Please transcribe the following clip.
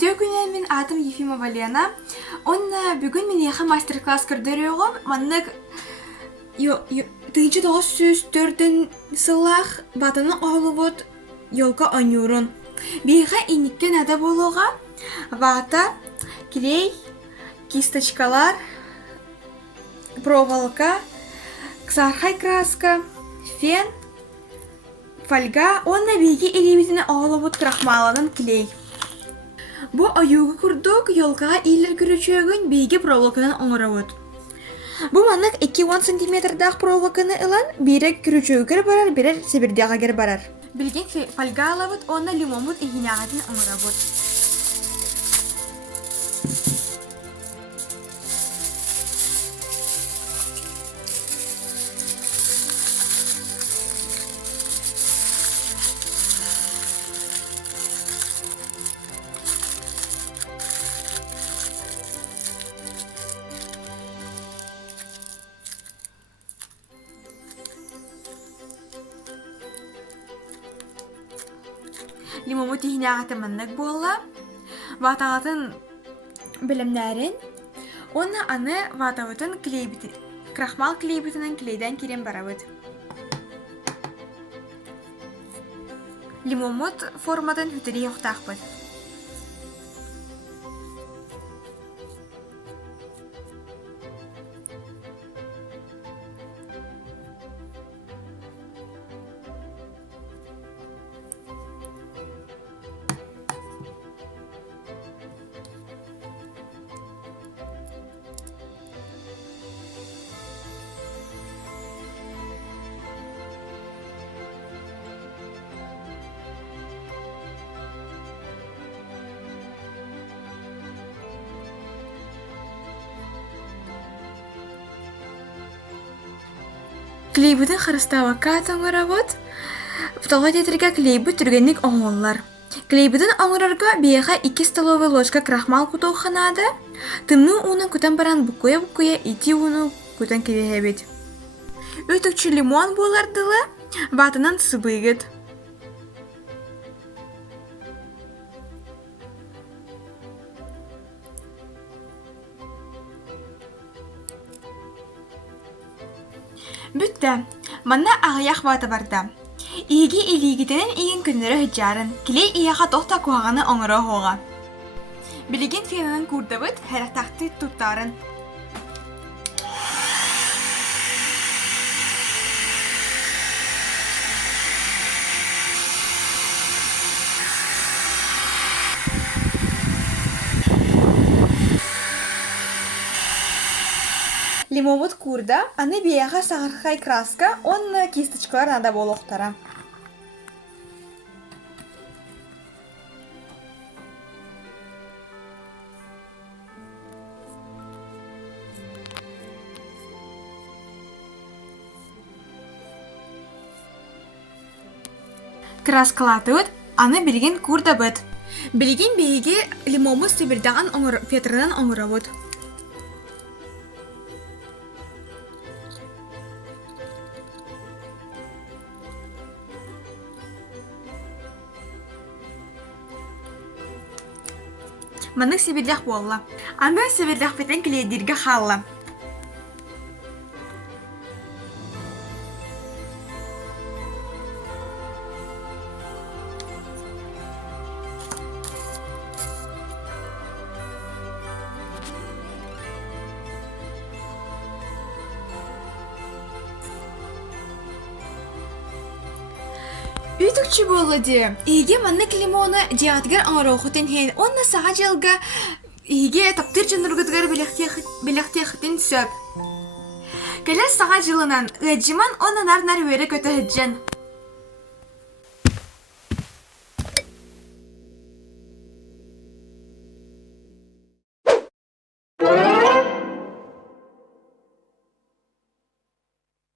Бүтө күнен мен атым Ефимова Лена. Онна бүгүн мен яха мастер-класс көрдөрөөгөм. Маннык тыйчы 904 сылах батаны оголубут ёлка онюрун. Биха иниктен ада болуга вата, клей, кисточкалар, проволока, ксархай краска, фен, фольга, онна биги элебитине оголубут крахмаланын клей. Бу аюгы курдук ёлкага илер күрөчөгүн биги проволоканан оңоробут. Бу маннык 2-10 сантиметрдах проволоканы ылан бирек күрөчөгөр барар, бирер себирдягагер барар. Билген фольга алабыт, онна лимонмут игинягатын оңоробут. Лимому тихинягаты маннык болла. Ватагатын билемнәрен. Онна аны ватавытын клейбити. Крахмал клейбитинен клейден кирен барабыт. Лимомут формадан хүтери yoқтақпыт. Клейбутын харыставакка тоңоробут. Птолга тетерге клейбут түргенник оңоллар. Клейбутын оңорорго бияха 2 столовый ложка крахмал кутооханада. Тымны уны күтен баран букуя ити уну күтен кебехебит. Өтөкчү лимон болардылы, батынан сыбыгыт. Бүтті, манна ағаяқ баты барда. Иги илигитенен иген күннері хүджарын, келей ияға тоқта куағаны оңыры оға. Білеген фенанын күрдабыт, әрақтақты тұттарын. Лимомут курда, аны бияға сағырқай краска, онны кисточкалар нада болуқтара. Краскалатыт, аны билген курда быт. Билген бейге лимомут себірдаған фетрынан оңыравыт. Маннык себерлях болла. Аны себерлях бетен клейдирге халла. Үтікчі болы де. Иге маннык лимоны диатгар аңырауқытын хейн. Онна саға жылға иге таптыр жынырғыдығар біліқтеқітін сөп. Кәлер саға жылынан ұяджиман оны нар-нар өрі көті хүджен.